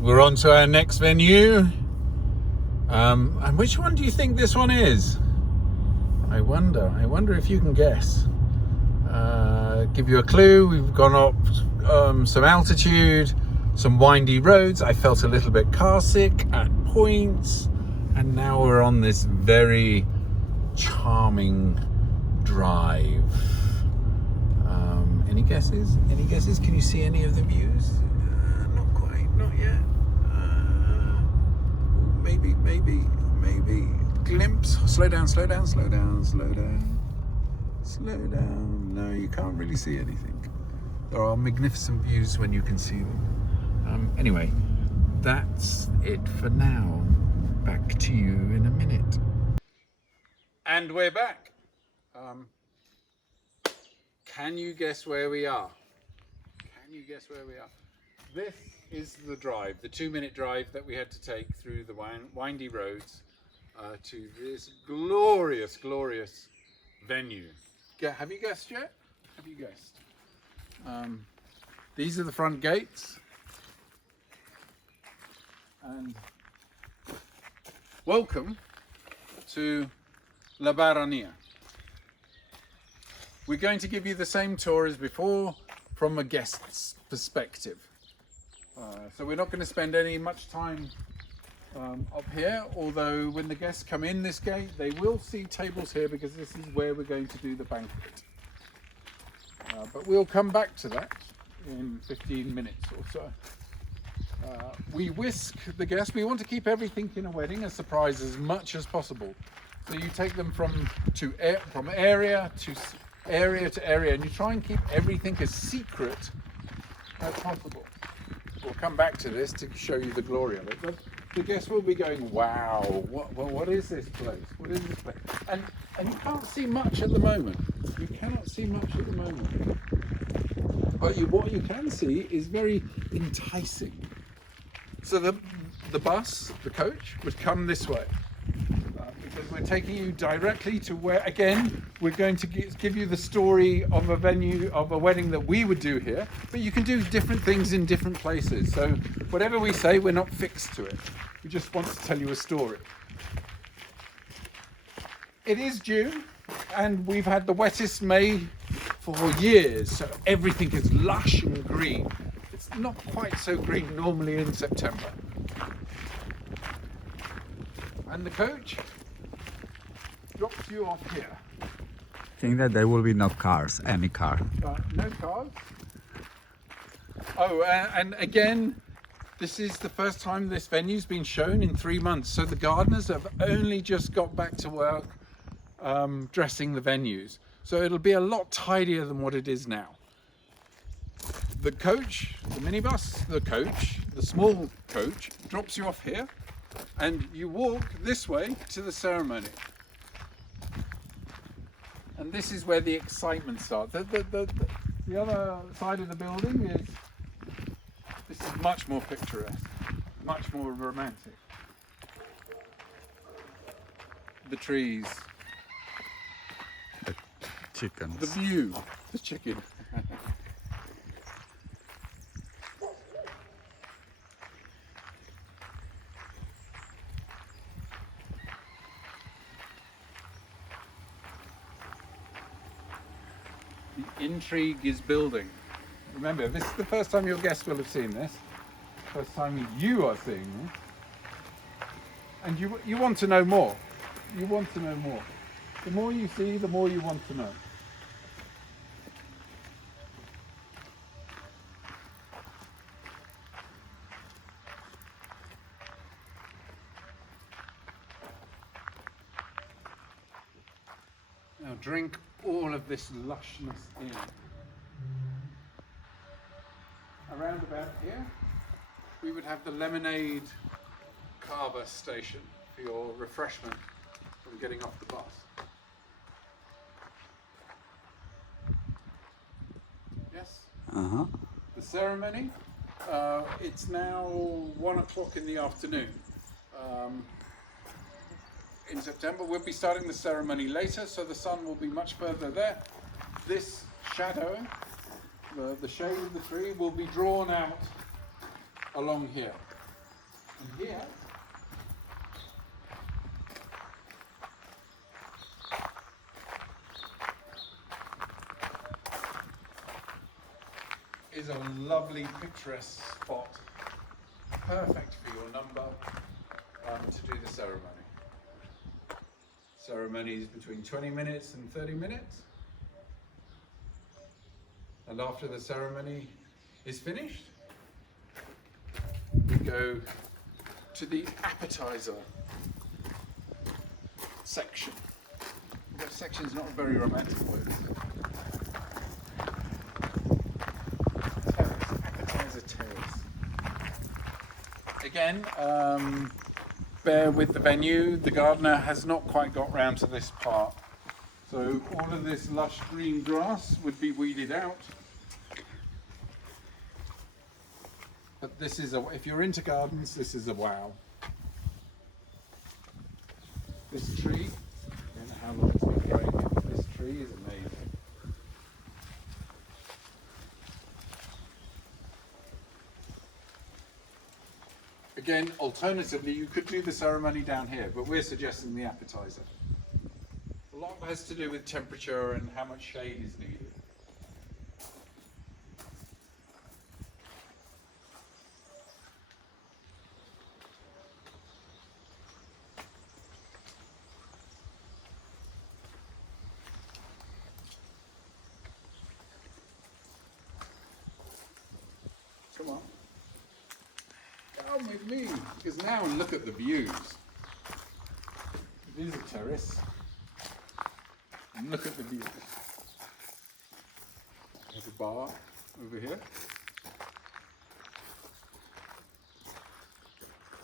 We're on to our next venue. And which one do you think this one is? I wonder if you can guess. Give you a clue. We've gone up some altitude, some windy roads. I felt a little bit car sick at points, and now we're on this very charming drive. Any guesses? Any guesses? Can you see any of the views? Not quite, not yet. Maybe. Glimpse. Slow down. No, you can't really see anything. There are magnificent views when you can see them. Anyway, that's it for now. Back to you in a minute. And we're back. Can you guess where we are? This is the drive, the 2-minute drive that we had to take through the windy roads to this glorious venue. Have you guessed yet? These are the front gates. And welcome to La Baronia. We're going to give you the same tour as before from a guest's perspective. So we're not going to spend much time up here, although when the guests come in this gate, they will see tables here because this is where we're going to do the banquet. But we'll come back to that in 15 minutes or so. We whisk the guests. We want to keep everything in a wedding a surprise as much as possible. So you take them from area to area, and you try and keep everything as secret as possible. We'll come back to this to show you the glory of it, but the guests will be going, wow, what is this place? And you can't see much at the moment. But what you can see is very enticing. So the coach would come this way. Because we're taking you directly to where, again, we're going to give you the story of a venue, of a wedding that we would do here, but you can do different things in different places. So whatever we say, we're not fixed to it. We just want to tell you a story. It is June, and we've had the wettest May for years, so everything is lush and green. It's not quite so green normally in September. And the coach drops you off here. I think that there will be no cars, any car. No cars. Oh, and again, this is the first time this venue's been shown in 3 months. So the gardeners have only just got back to work dressing the venues. So it'll be a lot tidier than what it is now. The coach, the minibus, the small coach, drops you off here, and you walk this way to the ceremony. And this is where the excitement starts. The other side of the building this is much more picturesque, much more romantic. The trees, The chickens. the view, the chicken. The intrigue is building. Remember, this is the first time your guests will have seen this. First time you are seeing this. And you want to know more. The more you see, the more you want to know. Now drink all of this lushness in. Around about here, we would have the lemonade carver station for your refreshment from getting off the bus. Yes? Uh-huh. The ceremony, it's now 1 o'clock in the afternoon. In September, we'll be starting the ceremony later, so the sun will be much further there. This shadow, the shade of the tree, will be drawn out along here. And here is a lovely picturesque spot, perfect for your number to do the ceremony. Ceremony is between 20 minutes and 30 minutes. And after the ceremony is finished, we go to the appetizer section. That section is not a very romantic word. Terrace, appetizer terrace. Again, bear with the venue. The gardener has not quite got round to this part. So all of this lush green grass would be weeded out. But this is if you're into gardens, this is a wow. This tree, I don't know how long it's been growing. This tree is amazing. Again, alternatively, you could do the ceremony down here, but we're suggesting the appetizer. A lot has to do with temperature and how much shade is needed. Come on. Come with me, because now look at the views. There's a terrace. And look at the views. There's a bar over here.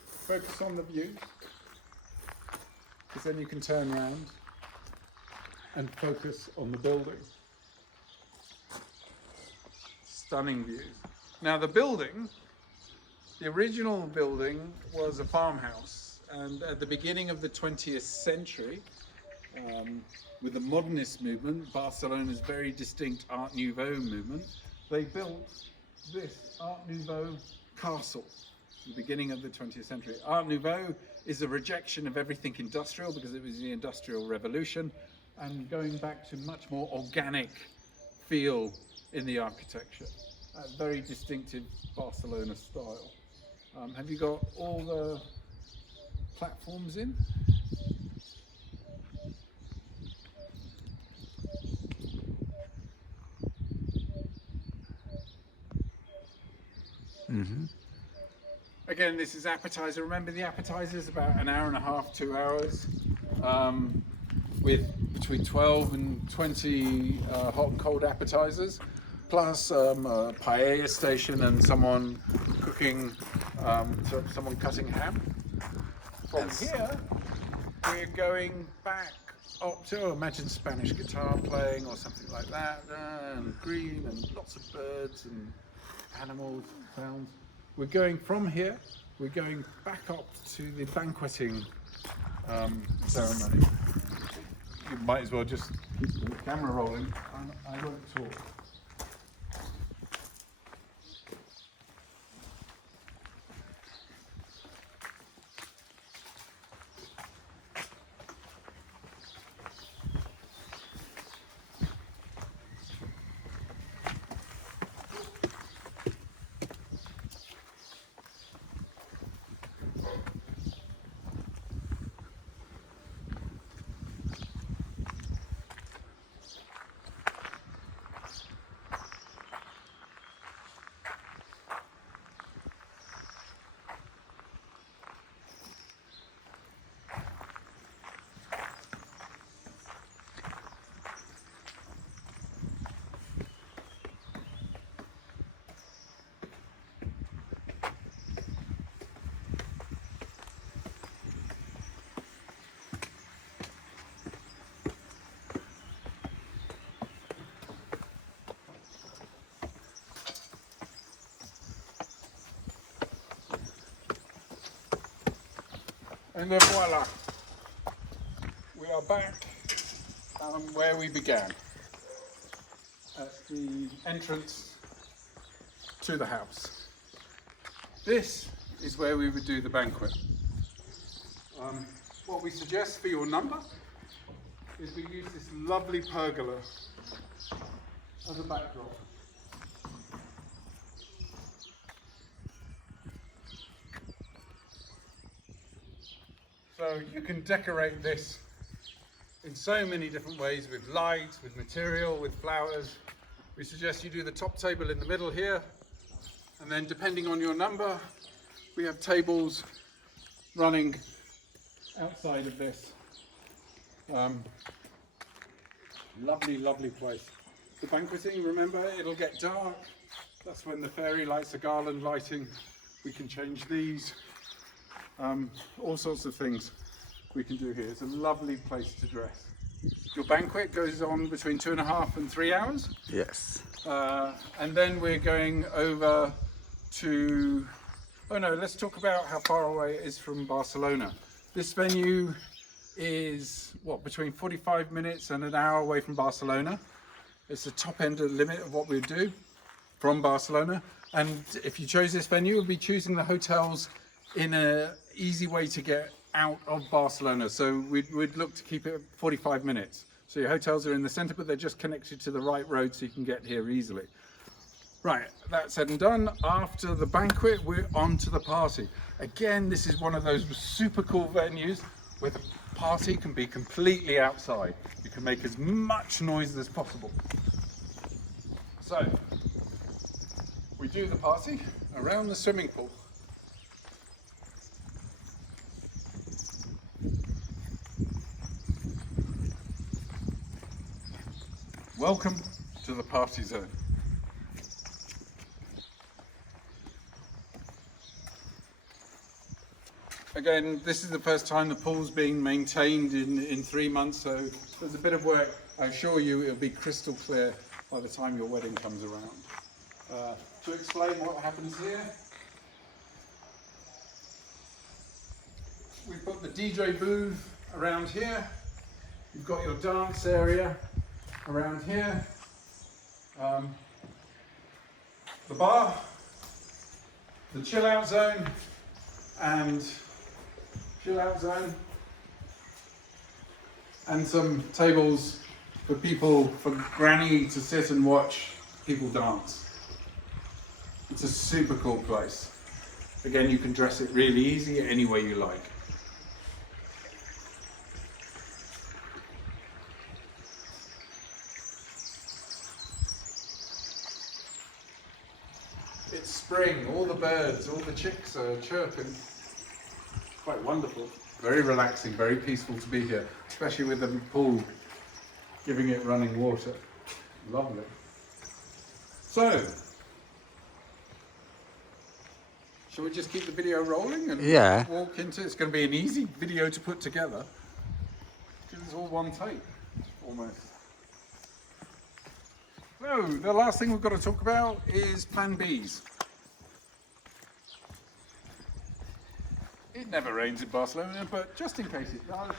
Focus on the views, because then you can turn around and focus on the building. Stunning views. Now the building, the original building was a farmhouse, and at the beginning of the 20th century, with the modernist movement, Barcelona's very distinct Art Nouveau movement, they built this Art Nouveau castle at the beginning of the 20th century. Art Nouveau is a rejection of everything industrial because it was the Industrial Revolution, and going back to much more organic feel in the architecture. Very distinctive Barcelona style. Have you got all the platforms in? Mm-hmm. Again, this is appetizer. Remember, the appetizer is about an hour and a half, 2 hours, with between 12 and 20 hot and cold appetizers, plus a paella station and someone cooking, someone cutting ham. From here, we're going back up to, imagine Spanish guitar playing or something like that, and green and lots of birds and animals sounds. We're going from here, we're going back up to the banquetting ceremony. You might as well just keep the camera rolling, and I won't talk. And then voila, we are back where we began, at the entrance to the house. This is where we would do the banquet. What we suggest for your number is we use this lovely pergola as a backdrop. So you can decorate this in so many different ways, with light, with material, with flowers. We suggest you do the top table in the middle here, and then depending on your number, we have tables running outside of this. Lovely, lovely place. The banqueting, remember, it'll get dark. That's when the fairy lights, the garland lighting, we can change these. All sorts of things we can do here. It's a lovely place to dress. Your banquet goes on between 2.5 and 3 hours. Yes. And then we're going over to, oh no, let's talk about how far away it is from Barcelona. This venue is, what, between 45 minutes and an hour away from Barcelona. It's the top end of the limit of what we do from Barcelona. And if you chose this venue, we'll be choosing the hotels in an easy way to get out of Barcelona. So we'd look to keep it 45 minutes. So your hotels are in the center, but they're just connected to the right road so you can get here easily. Right, that said and done, after the banquet, we're on to the party. Again, this is one of those super cool venues where the party can be completely outside. You can make as much noise as possible. So, we do the party around the swimming pool. Welcome to the party zone. Again, this is the first time the pool's being maintained in 3 months, so there's a bit of work. I assure you it'll be crystal clear by the time your wedding comes around. To explain what happens here, we've got the DJ booth around here. You've got your dance area around here. The bar, the chill out zone, and some tables for people, for granny to sit and watch people dance. It's a super cool place. Again, you can dress it really easy any way you like. It's spring, all the birds, all the chicks are chirping. Quite wonderful. Very relaxing, very peaceful to be here, especially with the pool giving it running water. Lovely. So, shall we just keep the video rolling and walk into it? It's going to be an easy video to put together because it's all one take, almost. So, the last thing we've got to talk about is Plan Bs. It never rains in Barcelona, but just in case it does.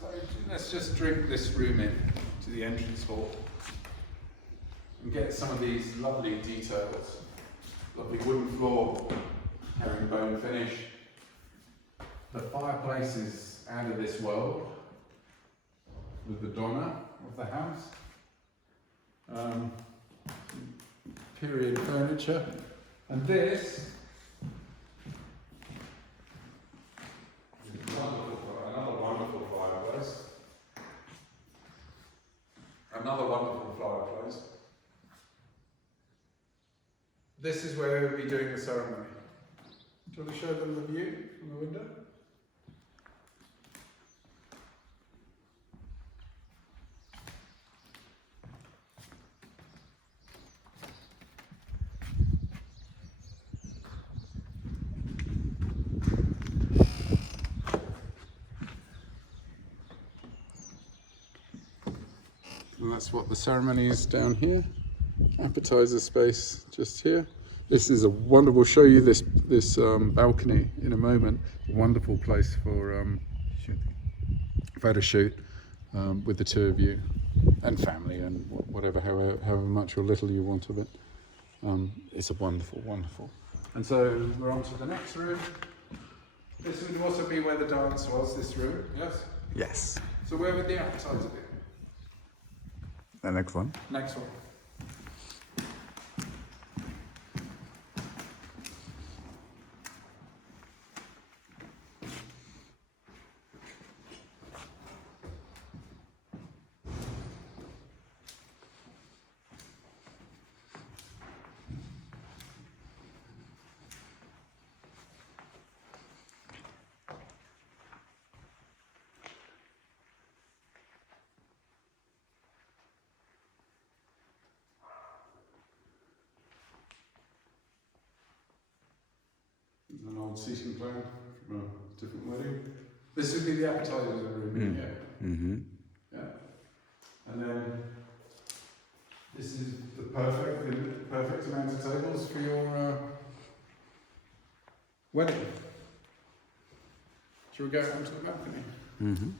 So let's just drink this room in to the entrance hall and get some of these lovely details. Lovely wooden floor, herringbone finish. The fireplace is out of this world with the donna of the house. Period furniture. And this is another wonderful fireplace. Another wonderful fireplace. This is where we'll be doing the ceremony. Do you want to show them the view from the window? And that's what the ceremony is down here. Appetizer space just here. This is a wonderful. We'll show you this balcony in a moment. Wonderful place for photo shoot with the two of you and family and whatever, however much or little you want of it. It's a wonderful. And so we're on to the next room. This would also be where the dance was. This room, yes. Yes. So where would the appetizer be? The next one. Next one. An old seating plan from a different wedding. This would be the appetizer room here. Mm-hmm. Yeah. And then this is the perfect amount of tables for your wedding. Shall we go onto the balcony? Mm-hmm.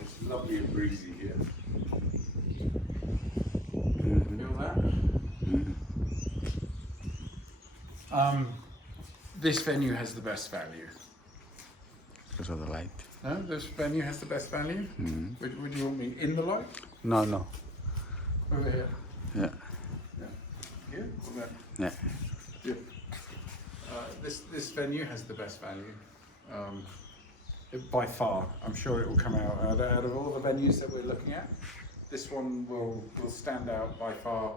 It's lovely and breezy here. Mm-hmm. Feel that? Mm-hmm. This venue has the best value. Because of the light. No, this venue has the best value. Mm-hmm. Would you want me in the light? No. Over here. Yeah. Yeah. Here or there? Yeah. Yeah. This venue has the best value. By far, I'm sure it will come out of all the venues that we're looking at. This one will stand out by far.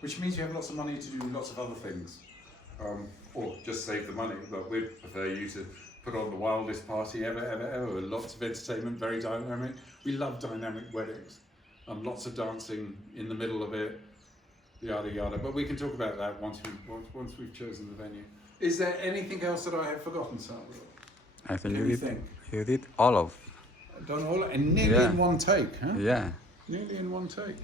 Which means you have lots of money to do lots of other things, or just save the money. But we'd prefer you to put on the wildest party ever. Lots of entertainment, very dynamic. We love dynamic weddings. Lots of dancing in the middle of it, yada yada. But we can talk about that once we've chosen the venue. Is there anything else that I have forgotten, Salvador? I think What do you think? you did all of. Done all and nearly Yeah. in one take, huh? Yeah. Nearly in one take.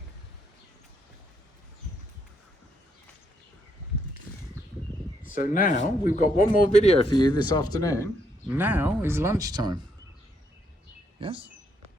So now we've got one more video for you this afternoon. Now is lunchtime. Yes?